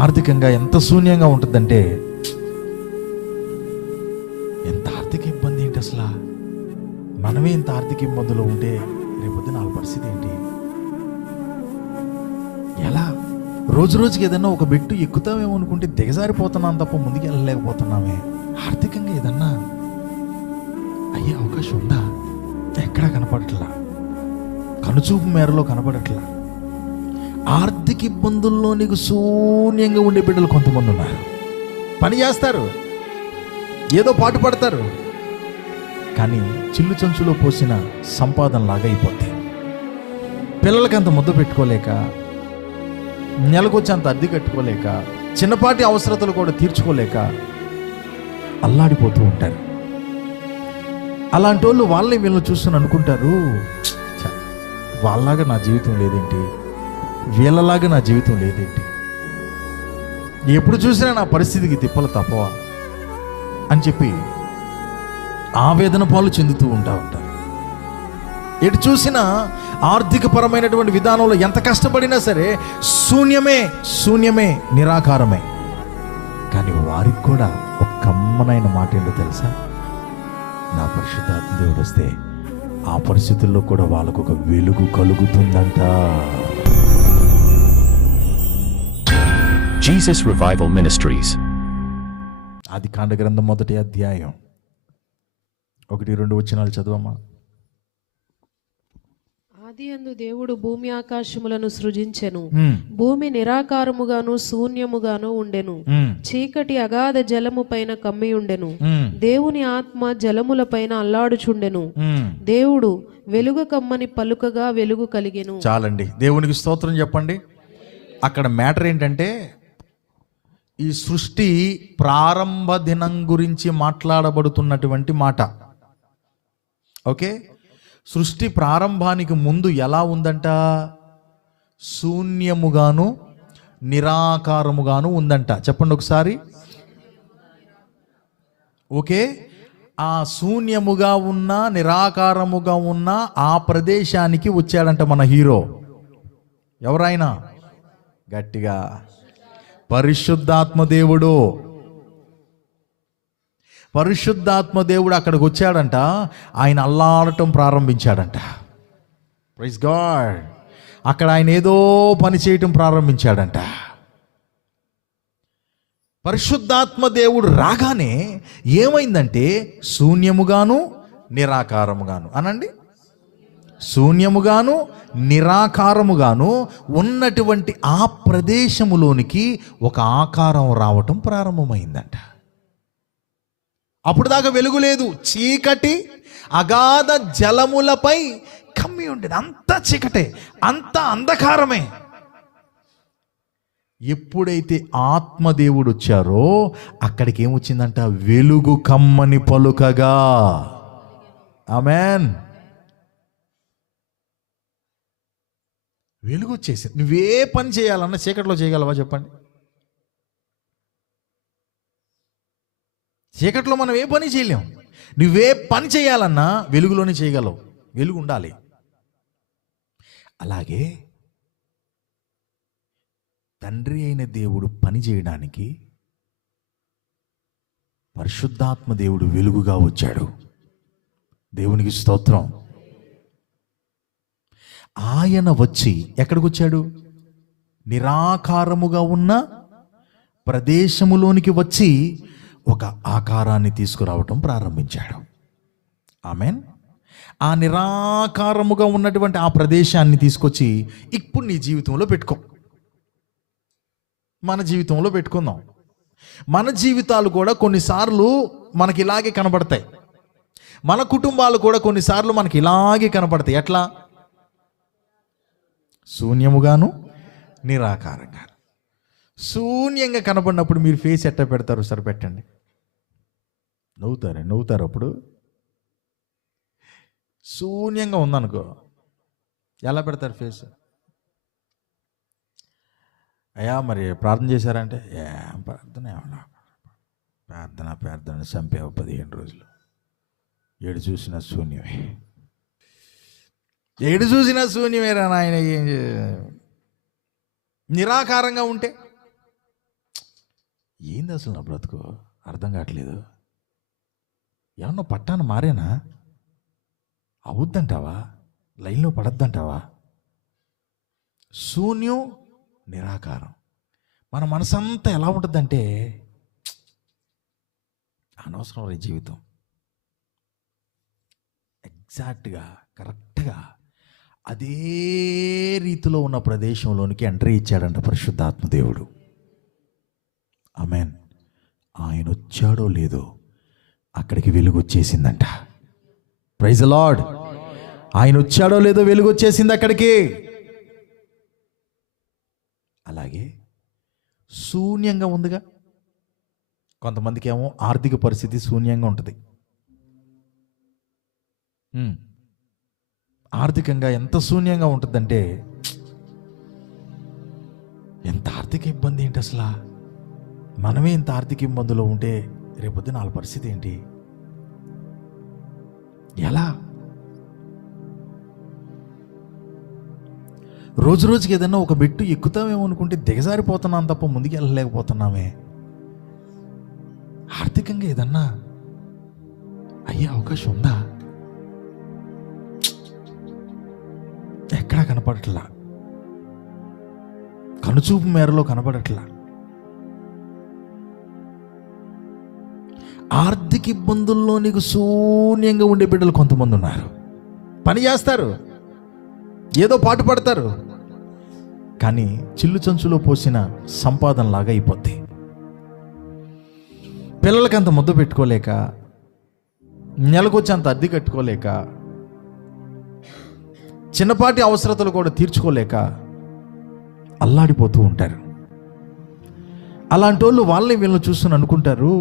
ఆర్థికంగా ఎంత శూన్యంగా ఉంటుందంటే, ఎంత ఆర్థిక ఇబ్బంది ఏంటి అసలు, మనమే ఇంత ఆర్థిక ఇబ్బందులో ఉంటే రేపొద్దున వాళ్ళ పరిస్థితి ఏంటి? ఎలా రోజు రోజుకి ఏదన్నా ఒక బెట్టు ఎక్కుతామేమో అనుకుంటే దిగజారిపోతున్నాం తప్ప ముందుకు వెళ్ళలేకపోతున్నామే. ఆర్థికంగా ఏదన్నా అయ్యే అవకాశం ఉందా? ఎక్కడా కనపడట్లా, కనుచూపు మేరలో కనపడట్లా. ఆర్థిక ఇబ్బందుల్లో నీకు శూన్యంగా ఉండే బిడ్డలు కొంతమంది ఉన్నారు. పని చేస్తారు, ఏదో పాటు పడతారు, కానీ చిల్లు చంచులో పోసిన సంపాదనలాగా అయిపోతాయి. పిల్లలకి అంత ముద్ద పెట్టుకోలేక, నెలకొచ్చి అంత అద్దె కట్టుకోలేక, చిన్నపాటి అవసరతలు కూడా తీర్చుకోలేక అల్లాడిపోతూ ఉంటారు. అలాంటి వాళ్ళు వాళ్ళని వీళ్ళని చూస్తుని అనుకుంటారు, వాళ్ళలాగా నా జీవితం లేదేంటి, వీళ్ళలాగా నా జీవితం లేదేంటి, ఎప్పుడు చూసినా నా పరిస్థితికి తిప్పలు తప్పవా అని చెప్పి ఆవేదన పాలు చెందుతూ ఉంటారు. ఎటు చూసినా ఆర్థిక పరమైనటువంటి విధానంలో ఎంత కష్టపడినా సరే శూన్యమే, నిరాకారమే. కానీ వారికి కూడా ఒక కమ్మనైన మాట ఏంటో తెలుసా? నా పరిశుద్ధాత్మ దేవుడు వస్తే ఆ పరిస్థితుల్లో కూడా వాళ్ళకు ఒక వెలుగు కలుగుతుందంట. Jesus Revival Ministries. ఆదికాండ గ్రంథం 1వ అధ్యాయం 1-2 వచనాలు చదవమ్మా. ఆదియందు దేవుడు భూమి ఆకాశములను సృజించెను. భూమి నిరాకారముగాను శూన్యముగాను ఉండెను. చీకటి అగాధ జలము పైన కమ్మి ఉండెను. దేవుని ఆత్మ జలముల పైన అల్లాడుచుండెను. దేవుడు వెలుగు కమ్మని పలుకగా వెలుగు కలిగెను. చాలండి, దేవునికి స్తోత్రం చెప్పండి. అక్కడ మ్యాటర్ ఏంటంటే, ఈ సృష్టి ప్రారంభ దినం గురించి మాట్లాడబడుతున్నటువంటి మాట. ఓకే, సృష్టి ప్రారంభానికి ముందు ఎలా ఉందంట? శూన్యముగాను నిరాకారముగాను ఉందంట. చెప్పండి ఒకసారి. ఓకే, ఆ శూన్యముగా ఉన్న నిరాకారముగా ఉన్న ఆ ప్రదేశానికి వచ్చాడంట మన హీరో. ఎవరైనా గట్టిగా, పరిశుద్ధాత్మ దేవుడు. పరిశుద్ధాత్మ దేవుడు అక్కడికి వచ్చాడంట. ఆయన అల్లాడటం ప్రారంభించాడంట. Praise God. అక్కడ ఆయన ఏదో పని చేయటం ప్రారంభించాడంట. పరిశుద్ధాత్మ దేవుడు రాగానే ఏమైందంటే శూన్యముగాను నిరాకారముగాను, అనండి, శూన్యముగాను నిరాకారముగాను ఉన్నటువంటి ఆ ప్రదేశములోనికి ఒక ఆకారం రావటం ప్రారంభమైందంట. అప్పుడు దాకా వెలుగు లేదు, చీకటి అగాధ జలములపై కమ్మి ఉండేది. అంతా చీకటే, అంతా అంధకారమే. ఎప్పుడైతే ఆత్మదేవుడు వచ్చారో అక్కడికి ఏమొచ్చిందంట? వెలుగు కమ్మని పలుకగా. ఆమెన్. వెలుగు వచ్చేసింది. నువ్వే పని చేయాలన్నా చీకట్లో చేయగలవా చెప్పండి? చీకట్లో మనం ఏ పని చేయలేం. నువ్వే పని చేయాలన్నా వెలుగులోనే చేయగలవు. వెలుగు ఉండాలి. అలాగే తండ్రి అయిన దేవుడు పని చేయడానికి పరిశుద్ధాత్మ దేవుడు వెలుగుగా వచ్చాడు. దేవునికి స్తోత్రం. ఆయన వచ్చి ఎక్కడికి వచ్చాడు? నిరాకారముగా ఉన్న ప్రదేశములోనికి వచ్చి ఒక ఆకారాన్ని తీసుకురావటం ప్రారంభించాడు. ఆమెన్. ఆ నిరాకారముగా ఉన్నటువంటి ఆ ప్రదేశాన్ని తీసుకొచ్చి ఇప్పుడు నీ జీవితంలో పెట్టుకో. మన జీవితంలో పెట్టుకుందాం. మన జీవితాలు కూడా కొన్నిసార్లు మనకి ఇలాగే కనబడతాయి. మన కుటుంబాలు కూడా కొన్నిసార్లు మనకి ఇలాగే కనబడతాయి. ఎట్లా? శూన్యముగాను నిరాకారంగా. శూన్యంగా కనబడినప్పుడు మీరు ఫేస్ ఎట్లా పెడతారు? సరే పెట్టండి. నవ్వుతారు. అప్పుడు శూన్యంగా ఉందనుకో, ఎలా పెడతారు ఫేస్? అయ్యా మరి ప్రార్థన చేశారంటే, ఏం ప్రార్థన, ప్రార్థన చంపేవు 15 రోజులు, ఏడు చూసిన శూన్యమే. ఏడు చూసినా శూన్యమేరా నాయన. నిరాకారంగా ఉంటే ఏంది అసలు నా బ్రతుకు అర్థం కావట్లేదు. ఏమన్నా పట్టాను మారేనా? అవుద్దంటావా? లైన్లో పడద్దంటావా? శూన్యం, నిరాకారం. మన మనసంతా ఎలా ఉంటుందంటే అనవసరం రే జీవితం. ఎగ్జాక్ట్గా కరెక్ట్గా అదే రీతిలో ఉన్న ప్రదేశంలోనికి ఎంట్రీ ఇచ్చాడంట పరిశుద్ధాత్మ దేవుడు. ఆమేన్. ఆయన వచ్చాడో లేదో అక్కడికి వెలుగు వచ్చేసిందంట. Praise the lord. ఆయన వచ్చాడో లేదో వెలుగు వచ్చేసింది అక్కడికి. అలాగే శూన్యంగా ఉందిగా. కొంతమందికి ఏమో ఆర్థిక పరిస్థితి శూన్యంగా ఉంటుంది. ఆర్థికంగా ఎంత శూన్యంగా ఉంటుందంటే, ఎంత ఆర్థిక ఇబ్బంది ఏంటి అసలు. మనమే ఇంత ఆర్థిక ఇబ్బందులో ఉంటే రేపొద్దున వాళ్ళ పరిస్థితి ఏంటి? ఎలా? రోజు రోజుకి ఏదన్నా ఒక మెట్టు ఎక్కుతామేమో అనుకుంటే దిగజారిపోతున్నాం తప్ప ముందుకు వెళ్ళలేకపోతున్నామే. ఆర్థికంగా ఏదన్నా అయ్యే అవకాశం ఉందా? ఎక్కడా కనపడట్లా. కనుచూపు మేరలో కనపడట్లా. ఆర్థిక ఇబ్బందుల్లో నీకు శూన్యంగా ఉండే బిడ్డలు కొంతమంది ఉన్నారు. పని చేస్తారు, ఏదో పాటు పడతారు, కానీ చిల్లు చంచులో పోసిన సంపాదనలాగా అయిపోద్ది. పిల్లలకి అంత ముద్ద పెట్టుకోలేక, నెలకొచ్చి అంత అద్దె కట్టుకోలేక, చిన్నపాటి అవసరతలు కూడా తీర్చుకోలేక అల్లాడిపోతూ ఉంటారు. అలాంటి వాళ్ళు వాళ్ళని వీళ్ళని చూస్తుని అనుకుంటారు,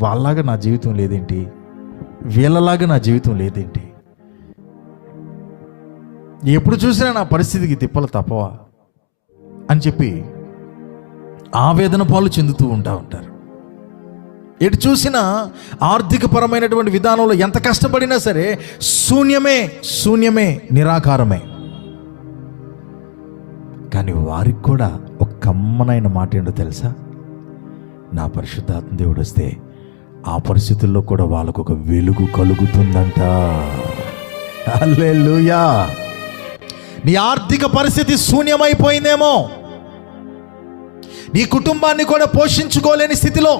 వాళ్ళలాగా నా జీవితం లేదేంటి, వీళ్ళలాగా నా జీవితం లేదేంటి, ఎప్పుడు చూసినా నా పరిస్థితికి తిప్పలు తప్పవా అని చెప్పి ఆవేదన పాలు చెందుతూ ఉంటారు. ఎటు చూసినా ఆర్థికపరమైనటువంటి విధానంలో ఎంత కష్టపడినా సరే శూన్యమే, నిరాకారమే. కానీ వారికి కూడా ఒక కమ్మనైన మాట ఏంటో తెలుసా? నా పరిశుద్ధాత్మ దేవుడు వస్తే ఆ పరిస్థితుల్లో కూడా వాళ్ళకు ఒక వెలుగు కలుగుతుందంట. హల్లెలూయా. నీ ఆర్థిక పరిస్థితి శూన్యమైపోయిందేమో, నీ కుటుంబాన్ని కూడా పోషించుకోలేని స్థితిలో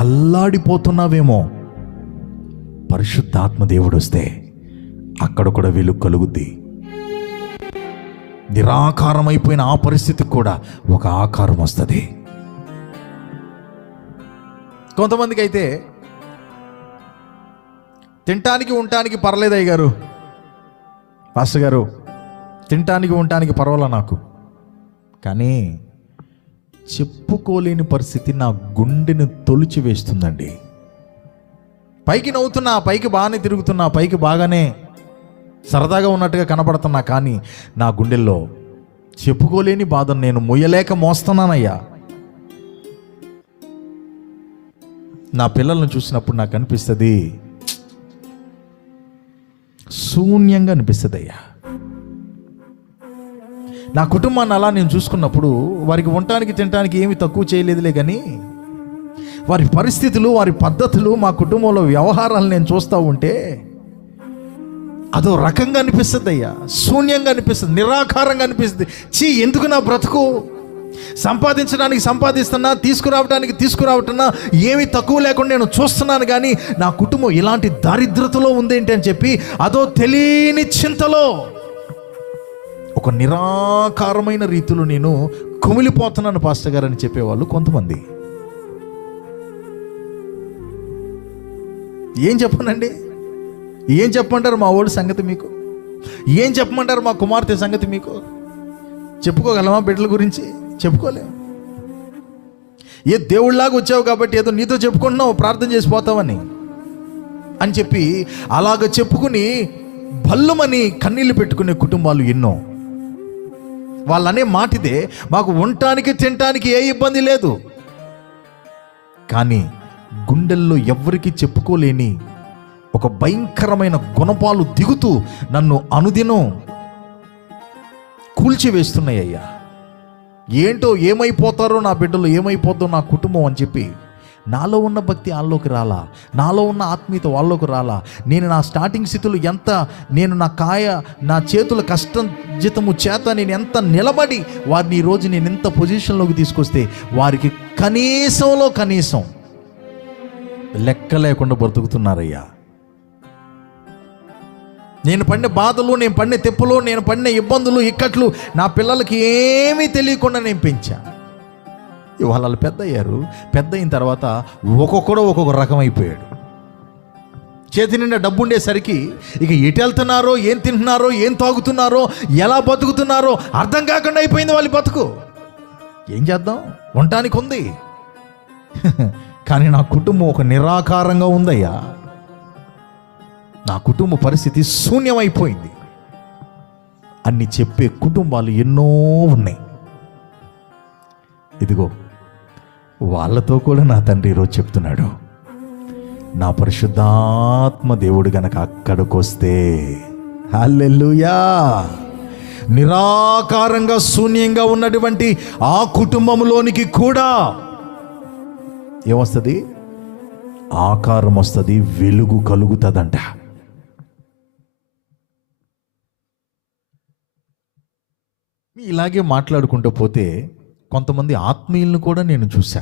అల్లాడిపోతున్నావేమో. పరిశుద్ధాత్మ దేవుడు వస్తే అక్కడ కూడా వెలుగు కలుగుద్ది. నిరాకారమైపోయిన ఆ పరిస్థితికి కూడా ఒక ఆకారం వస్తుంది. కొంతమందికి అయితే తినటానికి ఉండటానికి పర్లేదు అయ్య గారు, పాస్టర్ గారు, తినటానికి ఉండటానికి పర్వాలా నాకు, కానీ చెప్పుకోలేని పరిస్థితి నా గుండెను తొలిచి వేస్తుందండి. పైకి నవ్వుతున్నా, పైకి బాగానే తిరుగుతున్నా, పైకి బాగానే సరదాగా ఉన్నట్టుగా కనపడుతున్నా, కానీ నా గుండెల్లో చెప్పుకోలేని బాధను నేను మొయ్యలేక మోస్తున్నానయ్యా. నా పిల్లలను చూసినప్పుడు నాకు అనిపిస్తుంది, శూన్యంగా అనిపిస్తుంది అయ్యా. నా కుటుంబాన్ని అలా నేను చూసుకున్నప్పుడు వారికి ఉండటానికి తినటానికి ఏమి తక్కువ చేయలేదులే, కానీ వారి పరిస్థితులు, వారి పద్ధతులు, మా కుటుంబంలో వ్యవహారాలు నేను చూస్తూ ఉంటే అదో రకంగా అనిపిస్తుంది అయ్యా. శూన్యంగా అనిపిస్తుంది, నిరాకారంగా అనిపిస్తుంది. ఎందుకు నా బ్రతుకు? సంపాదించడానికి సంపాదిస్తున్నా, తీసుకురావటన్నా ఏమి తక్కువ లేకుండా నేను చూస్తున్నాను, కానీ నా కుటుంబం ఇలాంటి దారిద్రతలో ఉందేంటి అని చెప్పి అదో తెలియని చింతలో ఒక నిరాకారమైన రీతిలో నేను కుమిలిపోతున్నాను పాస్టర్ గారు అని చెప్పేవాళ్ళు కొంతమంది. ఏం చెప్పనండి? ఏం చెప్పమంటారు మా ఓడి సంగతి మీకు? ఏం చెప్పమంటారు మా కుమార్తె సంగతి మీకు? చెప్పుకోగలమా బిడ్డల గురించి? చెప్పుకోలేము. ఏ దేవుళ్ళలాగా వచ్చావు కాబట్టి ఏదో నీతో చెప్పుకుంటున్నావు, ప్రార్థన చేసిపోతావని అని చెప్పి అలాగ చెప్పుకుని భల్లుమని కన్నీళ్లు పెట్టుకునే కుటుంబాలు ఎన్నో. వాళ్ళనే మాటిదే, మాకు ఉండటానికి తినటానికి ఏ ఇబ్బంది లేదు, కానీ గుండెల్లో ఎవ్వరికి చెప్పుకోలేని ఒక భయంకరమైన గుణపాలు దిగుతూ నన్ను అనుదినం కూల్చివేస్తున్నాయ్యా. ఏంటో ఏమైపోతారో నా బిడ్డలు, ఏమైపోద్దో నా కుటుంబం అని చెప్పి నాలో ఉన్న భక్తి వాళ్ళలోకి రాలా, నాలో ఉన్న ఆత్మీయత వాళ్ళలోకి రాలా. నేను నా స్టార్టింగ్ స్థితిలో నేను నా చేతుల కష్టజితము చేత నేను ఎంత నిలబడి వారిని ఈరోజు నేను ఎంత పొజిషన్లోకి తీసుకొస్తే వారికి కనీసంలో కనీసం లెక్క లేకుండా బ్రతుకుతున్నారయ్యా. నేను పడిన బాధలు, నేను పడిన తెప్పులు, నేను పడిన ఇబ్బందులు, ఇక్కట్లు నా పిల్లలకి ఏమీ తెలియకుండా నేను పెంచా. ఇవాళ వాళ్ళు పెద్ద అయ్యారు. పెద్ద అయిన తర్వాత ఒక్కొక్కడు ఒక్కొక్క రకం అయిపోయాడు. చేతి నిండా డబ్బు ఉండేసరికి ఇక ఎటు వెళ్తున్నారో, ఏం తింటున్నారో, ఏం తాగుతున్నారో, ఎలా బతుకుతున్నారో అర్థం కాకుండా అయిపోయింది వాళ్ళ బతుకు. ఏం చేద్దాం, ఉండటానికి ఉంది. కానీ నా కుటుంబం ఒక నిరాకారంగా ఉందయ్యా. నా కుటుంబ పరిస్థితి శూన్యమైపోయింది అన్ని చెప్పే కుటుంబాలు ఎన్నో ఉన్నాయి. ఇదిగో వాళ్ళతో కూడా నా తండ్రి ఈరోజు చెప్తున్నాడు, నా పరిశుద్ధాత్మ దేవుడు గనక అక్కడికి వస్తే, హల్లెలూయా, నిరాకారంగా శూన్యంగా ఉన్నటువంటి ఆ కుటుంబంలోనికి కూడా ఏమొస్తుంది? ఆకారం వస్తుంది, వెలుగు కలుగుతుందంట. ఇలాగే మాట్లాడుకుంటూ పోతే కొంతమంది ఆత్మీయులను కూడా నేను చూశా.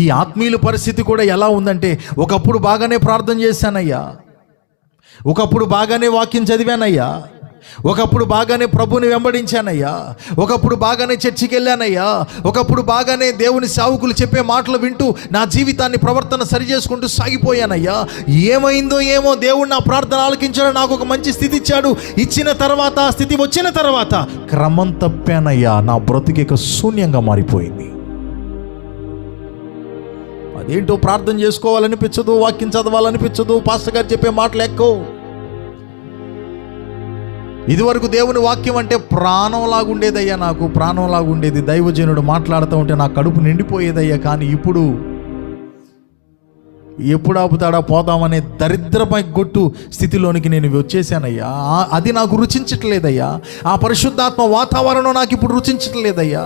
ఈ ఆత్మీయుల పరిస్థితి కూడా ఎలా ఉందంటే, ఒకప్పుడు బాగానే ప్రార్థన చేశానయ్యా, ఒకప్పుడు బాగానే వాక్యం చదివానయ్యా, ఒకప్పుడు బాగానే ప్రభుని వెంబడించానయ్యా, ఒకప్పుడు బాగానే చర్చికి వెళ్ళానయ్యా, ఒకప్పుడు బాగానే దేవుని సేవకులు చెప్పే మాటలు వింటూ నా జీవితాన్ని ప్రవర్తన సరి చేసుకుంటూ సాగిపోయానయ్యా. ఏమైందో ఏమో, దేవుడు నా ప్రార్థన ఆలకించాడు, నాకు ఒక మంచి స్థితి ఇచ్చాడు. ఇచ్చిన తర్వాత, స్థితి వచ్చిన తర్వాత క్రమం తప్పానయ్యా. నా బ్రతుకు శూన్యంగా మారిపోయింది. అదేంటో ప్రార్థన చేసుకోవాలనిపించదు, వాక్యం చదవాలనిపించదు, పాస్టర్ గారు చెప్పే మాటలు ఎక్కువ. ఇదివరకు దేవుని వాక్యం అంటే ప్రాణంలాగుండేదయ్యా, నాకు ప్రాణంలాగుండేది. దైవజనుడు మాట్లాడుతూ ఉంటే నా కడుపు నిండిపోయేదయ్యా. కానీ ఇప్పుడు ఎప్పుడు ఆపుతాడా పోదామనే దరిద్రమై గొట్టు స్థితిలోనికి నేను వచ్చేసానయ్యా. అది నాకు రుచించట్లేదయ్యా. ఆ పరిశుద్ధాత్మ వాతావరణం నాకు ఇప్పుడు రుచించట్లేదయ్యా.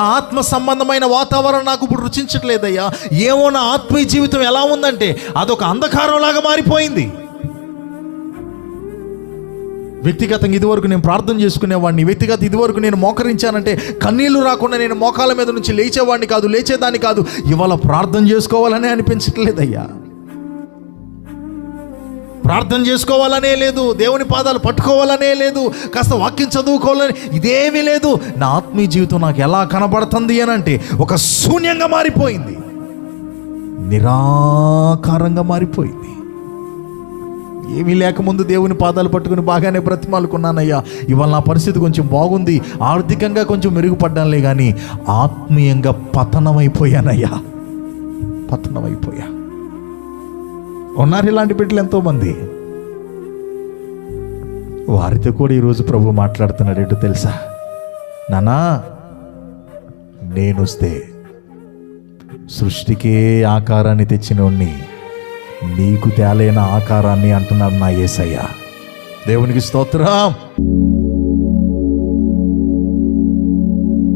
ఆ ఆత్మ సంబంధమైన వాతావరణం నాకు ఇప్పుడు రుచించట్లేదయ్యా. ఏమో నా ఆత్మీయ జీవితం ఎలా ఉందంటే అదొక అంధకారంలాగా మారిపోయింది. వ్యక్తిగతంగా ఇదివరకు నేను ప్రార్థన చేసుకునేవాడిని, ఇదివరకు నేను మోకరించానంటే కన్నీళ్లు రాకుండా నేను మోకాల మీద నుంచి లేచేదాన్ని కాదు. ఇవాళ ప్రార్థన చేసుకోవాలనే అనిపించట్లేదయ్యా. ప్రార్థన చేసుకోవాలనే లేదు, దేవుని పాదాలు పట్టుకోవాలనే లేదు, కాస్త వాక్యం చదువుకోవాలని ఇదేమీ లేదు. నా ఆత్మీయ జీవితం నాకు ఎలా కనబడుతుంది అని అంటే ఒక శూన్యంగా మారిపోయింది, నిరాకారంగా మారిపోయింది. ఏమీ లేకముందు దేవుని పాదాలు పట్టుకుని బాగానే బ్రతిమాలుకున్నానయ్యా. ఇవాళ నా పరిస్థితి కొంచెం బాగుంది, ఆర్థికంగా కొంచెం మెరుగుపడ్డానులే, కానీ ఆత్మీయంగా పతనమైపోయానయ్యా. ఉన్నారు ఇలాంటి బిడ్డలు ఎంతోమంది. వారితో కూడా ఈరోజు ప్రభు మాట్లాడుతున్నాడు. ఏంటో తెలుసా నానా, నేనొస్తే సృష్టికే ఆకారాన్ని తెచ్చినోణ్ణి నీకు తేలైన ఆకారాన్ని అంటున్నాడు నా యేసయ్య. దేవునికి స్తోత్రం.